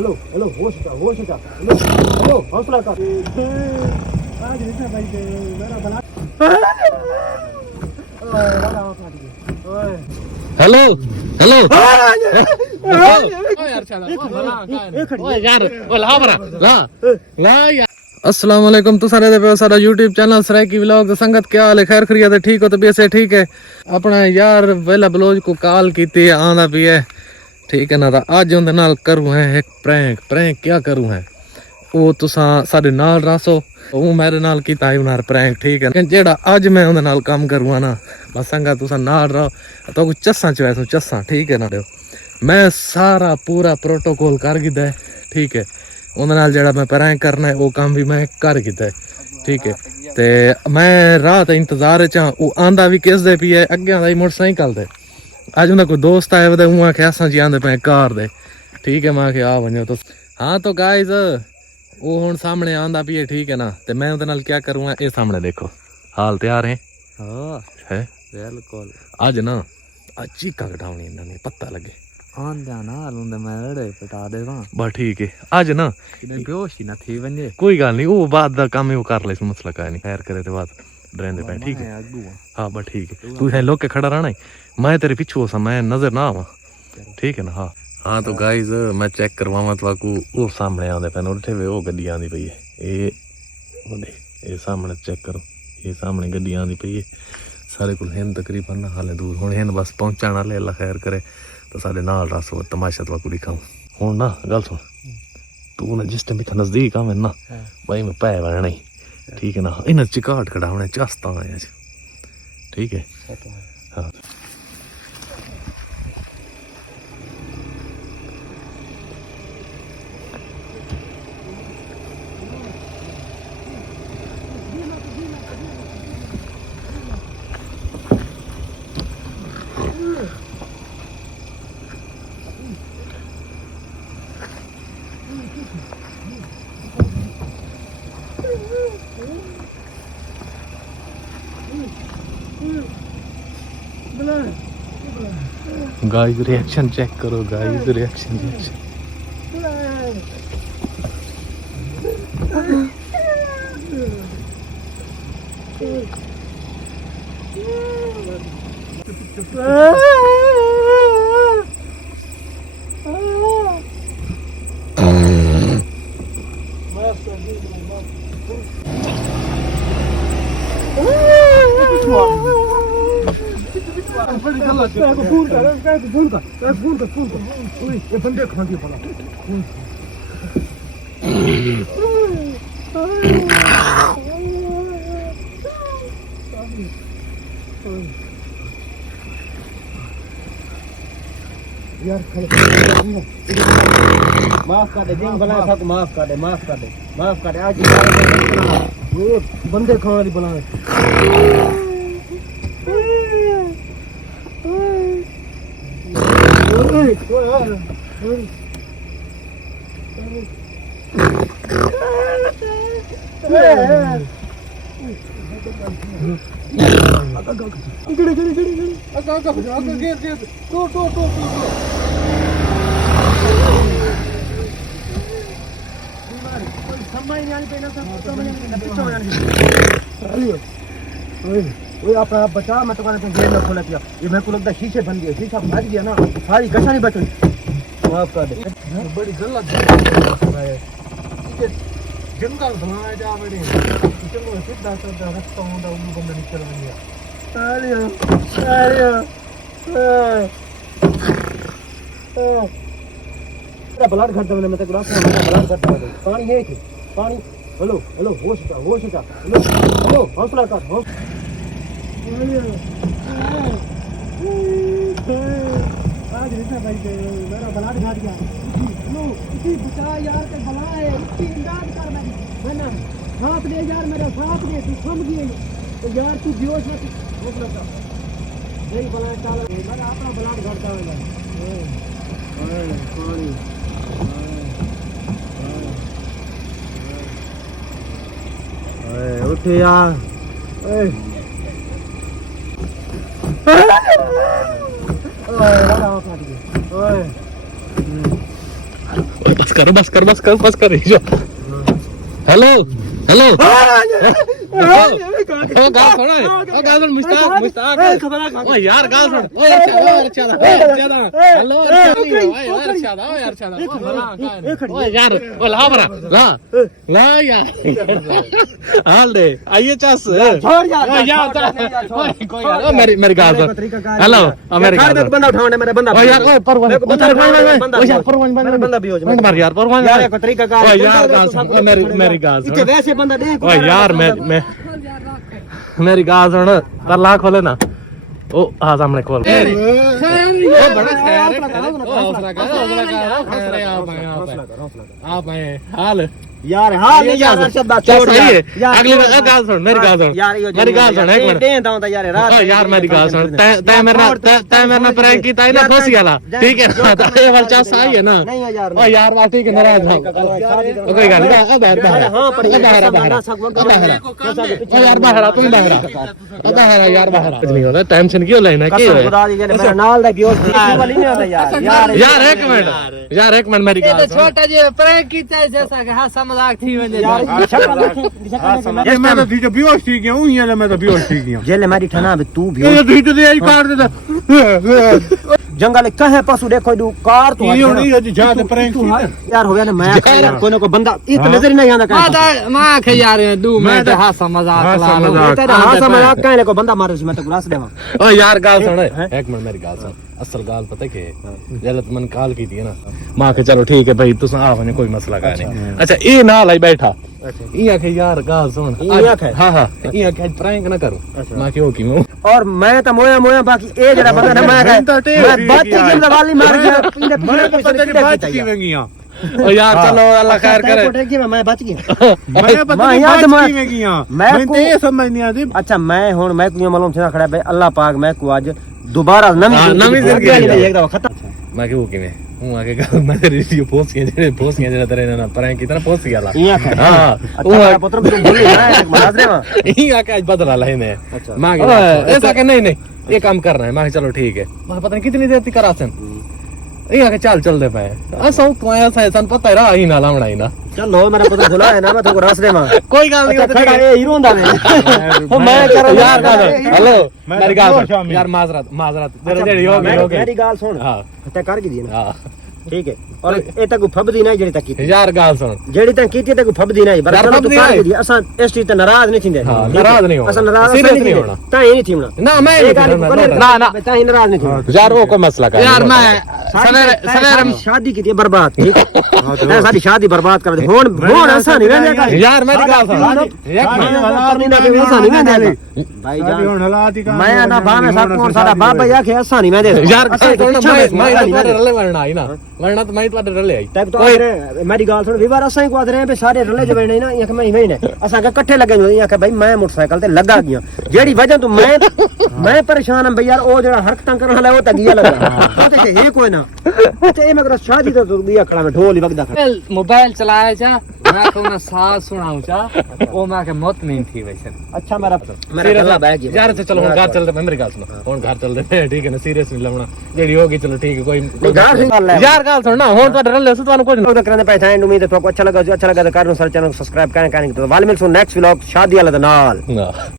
hello hello होश जा hello hello हौसला कर आज ऐसा भाई मेरा बना हेलो हेलो अस्सलाम वालेकुम तो सारे दे सारा यूट्यूब चैनल सराइकी व्लॉग संगत क्या हाल है खैर खरीद ठीक हो तो भी ठीक है अपना यार वेला ब्लोज को कॉल की आंदा भी है ठीक है ना तो अज उनके नाल करूँ है एक प्रैंक प्रैंक क्या करूँ है वो तुसा साडे नाल रसो वो मेरे नाल कीता उनार प्रैंक ठीक है जेड़ा अज मैं उनके नाल काम करूँगा ना बस संगा तुसा नाल रहो तो कुछ चस्सा चवैसू चस्सा ठीक है ना दो मैं सारा पूरा प्रोटोकॉल कर गिदा है ठीक है उनके नाल जेड़ा मैं प्रैंक करना है वो काम भी मैं कर गिदा है ठीक है ते मैं रात इंतजार च वो आंदा भी किस दे पी है अगे आंदा मोटरसाइकिल दे अज उनका कोई दोस्त आया वे उहाँ के असा जी आंदे पे कार दे ठीक है मैं आ वनो तो हाँ तो गाइज वो हुण सामने आंदा भी है ठीक है ना ते मैं उहदे नाल क्या करूँगा ये सामने देखो हाल तैयार है हाँ है बिल्कुल अज ना चीका कटावनी इन्होंने पता लगे आंदा ना लुंदे मैं रड़े पटा देगा बस ठीक है अज ना बेहोश ही ना थी वंजे कोई गल नहीं वो बाद दा काम वो कर ले मसला का नहीं खैर करे ते बाद डरेंदे पे ठीक है हाँ बस ठीक है तू है लोग के खड़ा रहना मैं तेरे पिछू सा मैं नजर ना आवा ठीक है ना हाँ हाँ तो गाइज मैं चेक करवावा तो वो सामने आंदे पे उठे वे वो गड्डी आंदी पई है ये सामने चेक करो ये सामने गड्डी आंदी पई है सारे को हैं तकरीबन ना हाले दूर हुण हैं बस पहुंचाण वाले अल्लाह खैर करे तो साडे नाल रस हो तमाशा तो दिखाऊं हुण ना गल सुन तू ना जिस टाइम इतना नजदीक आवे ना भाई मैं पै वरना ही ठीक है ना इन्हें चिकाट कढ़ावने चस्ता आया ठीक है हाँ गाइस रिएक्शन चेक करो गाइस रिएक्शन बंदे खांदी पड़ा यार माफ कर दे जिन बना सब माफ कर दे आज वो बंदे खाने बना अपना बचा मैं तो जेल में खोला किया ये मेरे को लगता शीशे बन गए शीशा फट गया ना सारी गशा नहीं बची माफ कर दे बड़ी गलत जंगल बनाया जा बड़े जंगल सीधा सीधा रास्ता होता उन बंदा निकल गया ब्लड घटता मैंने मतलब ब्लड घटता पानी है कि पानी हेलो हेलो होश जा हेलो हेलो हौसला कर आज ऐसा भाई मेरा ब्लड घट गया लो इसी बचा यार के बला है इसकी इमदाद कर मैं ना साथ दे यार मेरा साथ दे तू थम गई तो यार तू बेहोश है हौसला कर नहीं बला चल मेरा अपना ब्लड घटता है पानी उठ यार ओए बस कर बस कर बस कर बस कर हेलो हेलो गाल सुन मुश्ताक मुश्ताक ओ यार गाल सुन ओ यार हेलो ओ यार ओ ला बरा ला ला यार हाल दे आइए चस छोड़ यार ओ यार कोई यार ओ मेरी गाल सुन हेलो मेरी गाल सुन बंदा उठाओ मेरा बंदा ओ यार ओ परवान ओ यार परवान बंदा भी हो जाए मार यार परवान यार कोई तरीका ओ यार गाल सुन मेरी गाल सुन वैसे बंदा दे ओ यार मैं मेरी गाल सुन कर ला खोले ना ओ हाँ सामने खोल बड़ा खैर आप आए हाल यार हां नहीं यार अरशद बात छोड़ यार अगली गाल सुन मेरी गाल सुन मेरी गाल सुन एक मिनट दे दाऊं यार रात यार मेरी गाल सुन तै मेरे प्रैंक कीता है ना फंसी वाला ठीक है ना ये वाला चास आई है ना नहीं यार ओ यार बात ठीक है नाराज हो कोई गल नहीं अब बाहर हां पड़ी बाहर ओ यार बाहर तुम बाहर यार बाहर नहीं होता टेंशन क्यों लेना की है खुदा जी ने मेरा नाल दा बियोस वाली नहीं होता यार यार एक मिनट मेरी गाल सुन छोटा जी प्रैंक कीता है जैसा कि हासा मजाक थी वने यार शक्ल ये मैं तो ठीक है बेहोश ठीक हूं ये मैं तो बेहोश ठीक हूं जेल मारी ठना बे तू भी ये ठीक तो यही काट देता जंगल कहे पशु देखो दू कार तू ये नहीं है जा ते प्रैंक यार हो गया ना मैं कोई ना कोई बंदा ये तो नजर ही नहीं आंदा मां के यार दू मैं तो हासा मजाक ला तेरा हां मजाक कहने को बंदा मारे मैं तो गुलास देवा ओ यार गाल सुन एक मिनट मेरी गाल सुन असल गाल पता के जल्द मन कॉल की थी ना मां के चलो ठीक है भाई तुस आ वने कोई मसला का नहीं अच्छा ए ना लाई बैठा इया के यार गाल सुन इया के हां हां इया के प्रैंक ना करूं मां के हो की मैं और मैं तो मोया बाकी ए जरा बंदा ना मैं बात की वाली मार गया पीने मैं तो पता नहीं बात की वेंगियां ओ यार चलो अल्लाह खैर करे मैं बच गया मैं पता नहीं बात की वेंगियां मैं तो ये समझ नहीं आती अच्छा मैं हुन मैं कुया मालूम से खड़ा भाई अल्लाह पाक मैं को आज दोबारा नवी जिंदगी एक दफा खत्म मैं के हो की मैं हूं आगे मैं रिव्यू पोस्ट किए जरा तेरे ना प्रैंक की तरह पोस्ट किया ला इया के हां मेरा पुत्र भी बोली मैं महाराज रे इया के आज बदला ला है मां ऐसा के नहीं ये काम करना है मां चलो ठीक है मैं पता नहीं कितनी देर तक करासन इया के चल दे पाए असो तो ऐसा सन पता है रहा ही ना लावना ही ना चलो मेरा पुत्र भुला है ना मैं तो रास दे मां कोई गल नहीं खड़ा है हीरो होंदा मैं कर यार हेलो मेरी गाल सुन यार माजरत जेड़ी हो गई मेरी गाल सुन हां ते कर दी ना हां ठीक है और ए तक फबदी नहीं जेड़ी तक की यार गाल सुन जेड़ी तक कीती तक फबदी नहीं पर चलो तू कर दी असा इस चीज ते नाराज नहीं थिंदे हां नाराज नहीं हो असा नाराज नहीं होना ता ही नहीं थीना ना मैं ना ता ही नाराज नहीं थीना यार वो कोई मसला का यार मैं सवेरे शादी की थी बर्बाद ठीक है सारी शादी बर्बाद कर दे होन ऐसा नहीं रहने यार मेरी गाल सुन भाई जान मैं ना बामे सब कौन सारा बाबा या के ऐसा नहीं मैं दे यार मैं रले वरना आई ना वरना तो मैं तो रले आई तक तो मेरी गाल सुन विवार असा ही को रहे पे सारे रले जवे नहीं ना एक महीने ने असा के इकट्ठे लगे या के भाई मैं मोटरसाइकिल ते लगा गया जेड़ी वजह तो मैं परेशान हूं भाई यार ओ जेड़ा हरकतां करन वाला ओ तगिया लगा तो ये कोई ना अच्छा ये मगर शादी तो दिया खड़ा में ढोल ही बगदा मोबाइल चलाया जा मैं को ना साथ सुनाऊं चा ओ मैं के मौत नहीं थी वैसे अच्छा मेरा गला बैग गया यार चलो घर चलते मेरी गाल सुनो हुन घर चलते ठीक है ना सीरियस नहीं लगना जेडी होगी चलो ठीक है कोई यार गाल सुन ना हुन तो रले सु ਤੁਹਾਨੂੰ ਕੋਈ नहीं करने पे था उम्मीद है आपको अच्छा लगा तो कर लो सर चैनल को सब्सक्राइब करें तो वाल मिलसो नेक्स्ट व्लॉग शादी वाला नाल